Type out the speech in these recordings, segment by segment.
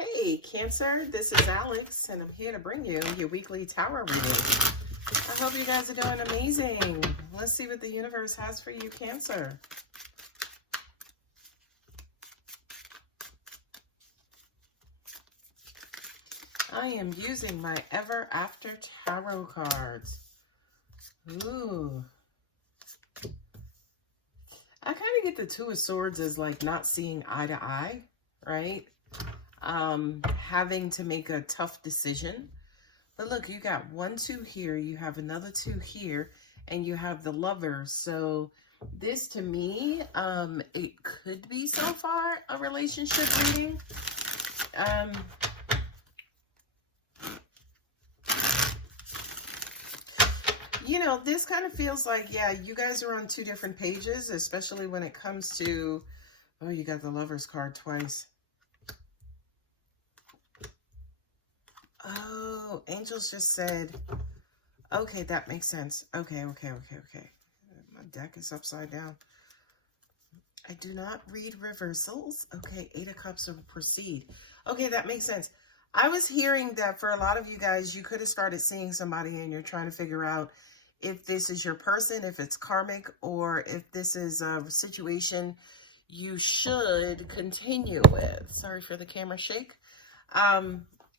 Hey Cancer, this is Alex and I'm here to bring you your weekly tarot reading. I hope you guys are doing amazing. Let's see what the universe has for you, Cancer. I am using my Ever After Tarot cards. Ooh. I kind of get the Two of Swords as like not seeing eye to eye, right? Having to make a tough decision. But look, you got 1, 2 here, you have another 2 here, and you have the Lovers. So this to me, it could be so far a relationship reading. You know, this kind of feels like, yeah, you guys are on 2 different pages, especially when it comes to, oh, you got the Lovers card twice. Oh, angels just said, okay, that makes sense. Okay. My deck is upside down. I do not read reversals. Okay, 8 of Cups will proceed. Okay, that makes sense. I was hearing that for a lot of you guys, you could have started seeing somebody and you're trying to figure out if this is your person, if it's karmic, or if this is a situation you should continue with. Sorry for the camera shake.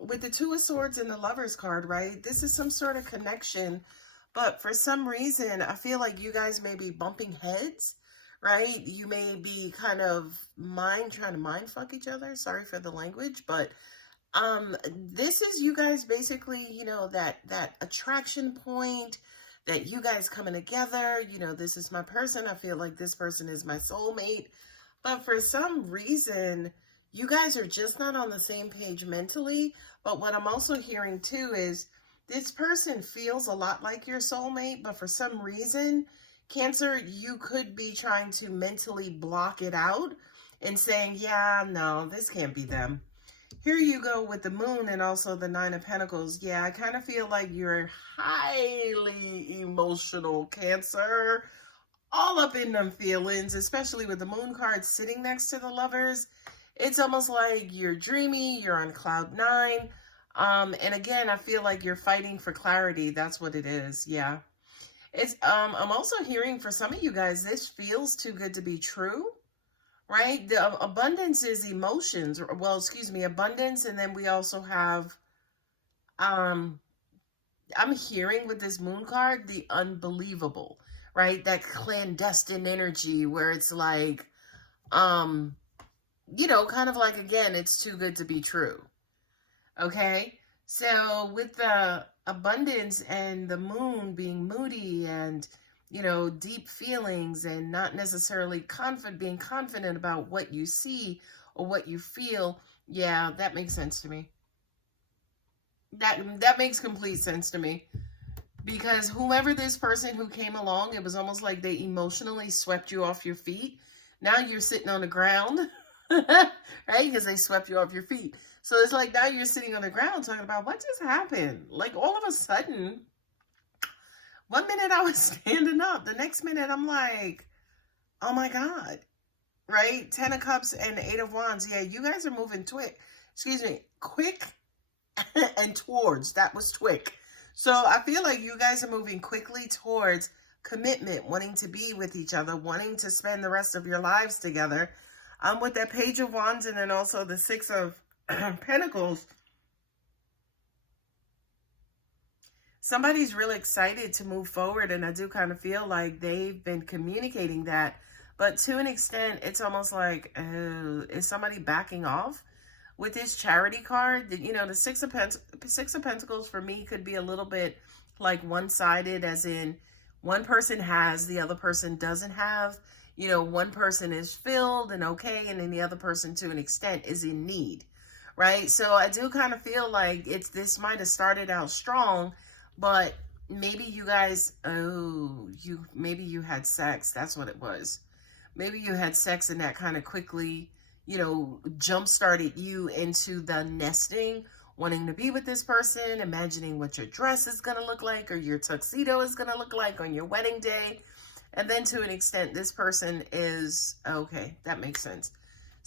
With the Two of Swords and the Lovers card, right? This is some sort of connection, but for some reason, I feel like you guys may be bumping heads, right? You may be kind of trying to mind fuck each other. Sorry for the language, but this is you guys basically, you know, that attraction point, that you guys coming together. You know, this is my person. I feel like this person is my soulmate, but for some reason, you guys are just not on the same page mentally. But what I'm also hearing too is this person feels a lot like your soulmate, but for some reason, Cancer, you could be trying to mentally block it out and saying, yeah, no, this can't be them. Here you go with the Moon and also the 9 of Pentacles. Yeah, I kind of feel like you're highly emotional, Cancer. All up in them feelings, especially with the Moon card sitting next to the Lovers. It's almost like you're dreamy, you're on cloud 9. And again, I feel like you're fighting for clarity. That's what it is. Yeah. It's I'm also hearing for some of you guys, this feels too good to be true, right? The abundance is emotions. Well, excuse me, abundance. And then we also have, I'm hearing with this Moon card, the unbelievable, right? That clandestine energy where it's like, you know, kind of like, again, it's too good to be true. Okay. So with the abundance and the Moon being moody and, you know, deep feelings and not necessarily being confident about what you see or what you feel. Yeah, that makes sense to me. That makes complete sense to me. Because whoever this person who came along, it was almost like they emotionally swept you off your feet. Now you're sitting on the ground, right? Because they swept you off your feet. So it's like now you're sitting on the ground talking about what just happened. Like all of a sudden, 1 minute I was standing up. The next minute I'm like, oh my God, right? 10 of Cups and 8 of Wands. Yeah, you guys are moving quick and towards. That was quick. So I feel like you guys are moving quickly towards commitment, wanting to be with each other, wanting to spend the rest of your lives together. With that Page of Wands and then also the 6 of Pentacles, somebody's really excited to move forward, and I do kind of feel like they've been communicating that. But to an extent, it's almost like, is somebody backing off? With this Charity card, you know, the Six of Pentacles for me could be a little bit like one-sided, as in one person has, the other person doesn't have. You know, one person is filled and okay, and then the other person to an extent is in need, right? So I do kind of feel like this might have started out strong, but maybe you guys, maybe you had sex. That's what it was. Maybe you had sex and that kind of quickly, you know, jump-started you into the nesting, wanting to be with this person, imagining what your dress is going to look like or your tuxedo is going to look like on your wedding day. And then to an extent, this person is, okay, that makes sense.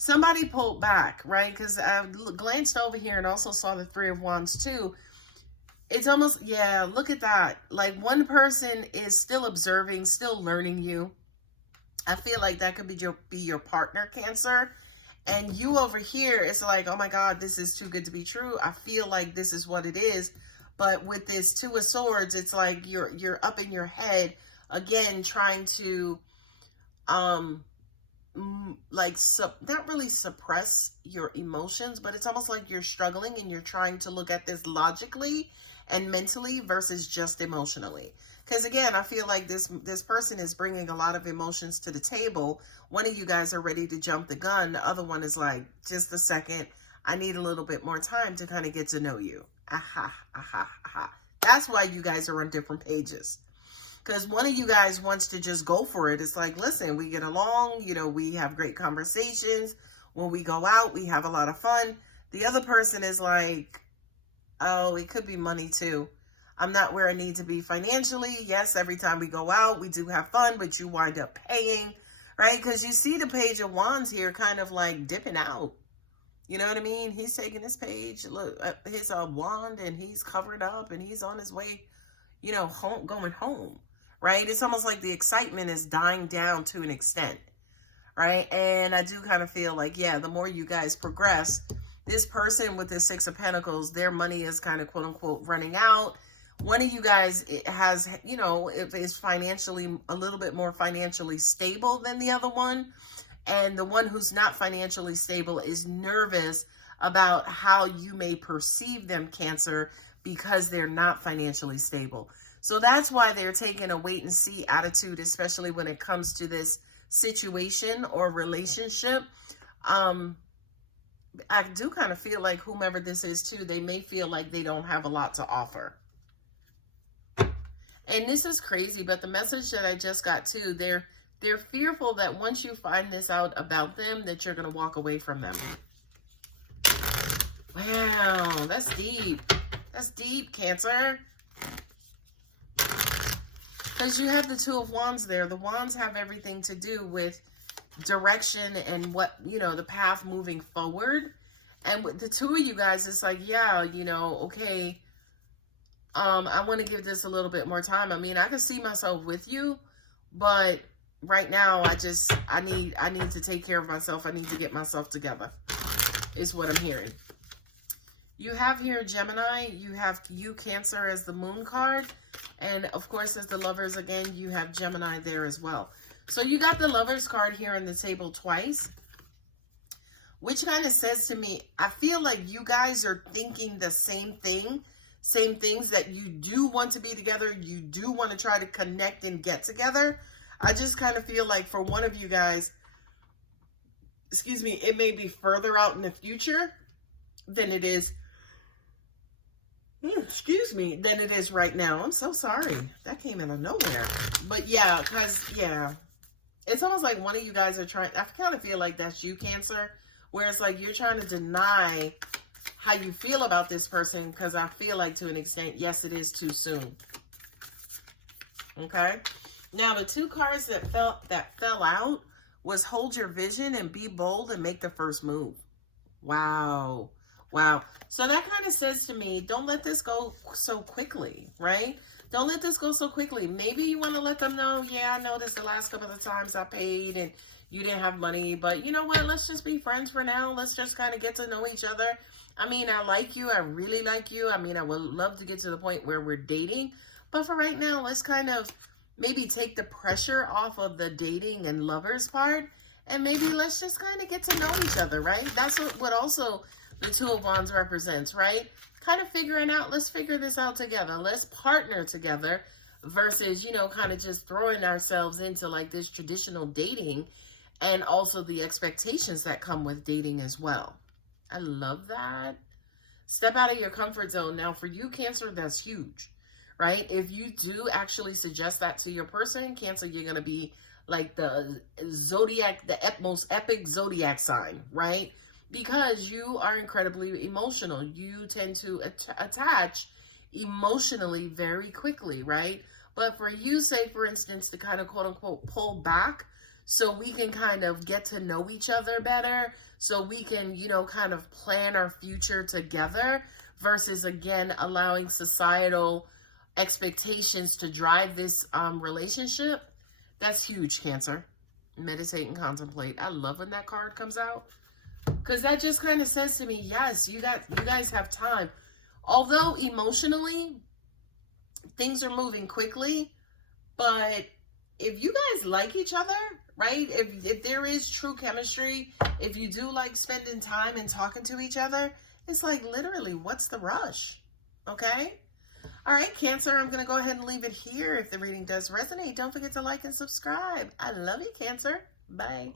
somebody pulled back, right? Because I glanced over here and also saw the Three of Wands too. It's almost, yeah, look at that. Like one person is still observing, still learning you. I feel like that could be your partner, Cancer. And you over here, it's like, oh my God, this is too good to be true. I feel like this is what it is. But with this Two of Swords, it's like you're up in your head again, trying to not really suppress your emotions, but it's almost like you're struggling and you're trying to look at this logically and mentally versus just emotionally. Because again, I feel like this person is bringing a lot of emotions to the table. One of you guys are ready to jump the gun. The other one is like, just a second. I need a little bit more time to kind of get to know you. Aha, aha, aha. That's why you guys are on different pages. Because one of you guys wants to just go for it. It's like, listen, we get along. You know, we have great conversations. When we go out, we have a lot of fun. The other person is like, oh, it could be money too. I'm not where I need to be financially. Yes, every time we go out, we do have fun, but you wind up paying, right? Because you see the Page of Wands here kind of like dipping out. You know what I mean? He's taking his page, look, his wand, and he's covered up, and he's on his way, you know, home, going home, right? It's almost like the excitement is dying down to an extent, right? And I do kind of feel like, yeah, the more you guys progress, this person with the Six of Pentacles, their money is kind of quote unquote running out. One of you guys has, you know, is financially a little bit more financially stable than the other one. And the one who's not financially stable is nervous about how you may perceive them, Cancer, because they're not financially stable. So that's why they're taking a wait and see attitude, especially when it comes to this situation or relationship. I do kind of feel like whomever this is too, they may feel like they don't have a lot to offer. And this is crazy, but the message that I just got too, they're fearful that once you find this out about them, that you're going to walk away from them. Wow, that's deep. That's deep, Cancer. Because you have the Two of Wands there. The Wands have everything to do with direction and what, you know, the path moving forward. And with the two of you guys, it's like, yeah, you know, okay, I want to give this a little bit more time. I mean, I can see myself with you, but right now I need to take care of myself. I need to get myself together is what I'm hearing. You have here Gemini, you have you Cancer as the Moon card, and of course as the Lovers again, you have Gemini there as well. So you got the Lovers card here on the table twice, which kind of says to me, I feel like you guys are thinking the same things, that you do want to be together. You do want to try to connect and get together. I just kind of feel like for one of you guys, excuse me, it may be further out in the future than it is, than it is right now. I'm so sorry. That came out of nowhere. But yeah, because, yeah, it's almost like one of you guys are trying, I kind of feel like that's you, Cancer, where it's like you're trying to deny how you feel about this person, because I feel like to an extent, yes, it is too soon. Okay? Now, the two cards that fell out was hold your vision and be bold and make the first move. Wow. Wow. So that kind of says to me, don't let this go so quickly, right? Don't let this go so quickly. Maybe you want to let them know, yeah, I noticed the last couple of times I paid and you didn't have money, but you know what? Let's just be friends for now. Let's just kind of get to know each other. I mean, I like you. I really like you. I mean, I would love to get to the point where we're dating. But for right now, let's kind of maybe take the pressure off of the dating and lovers part. And maybe let's just kind of get to know each other, right? That's what also the Two of Wands represents, right? Kind of figuring out, let's figure this out together. Let's partner together versus, you know, kind of just throwing ourselves into like this traditional dating and also the expectations that come with dating as well. I love that. Step out of your comfort zone. Now, for you, Cancer, that's huge, right? If you do actually suggest that to your person, Cancer, you're going to be like the zodiac, the most epic zodiac sign, right? Because you are incredibly emotional. You tend to attach emotionally very quickly, right? But for you, say, for instance, to kind of quote unquote pull back so we can kind of get to know each other better, so we can, you know, kind of plan our future together versus, again, allowing societal expectations to drive this relationship. That's huge, Cancer. Meditate and contemplate. I love when that card comes out, because that just kind of says to me, yes, you guys have time. Although emotionally, things are moving quickly, but if you guys like each other, right? If there is true chemistry, if you do like spending time and talking to each other, it's like literally, what's the rush? Okay? All right, Cancer, I'm going to go ahead and leave it here. If the reading does resonate, don't forget to like and subscribe. I love you, Cancer. Bye.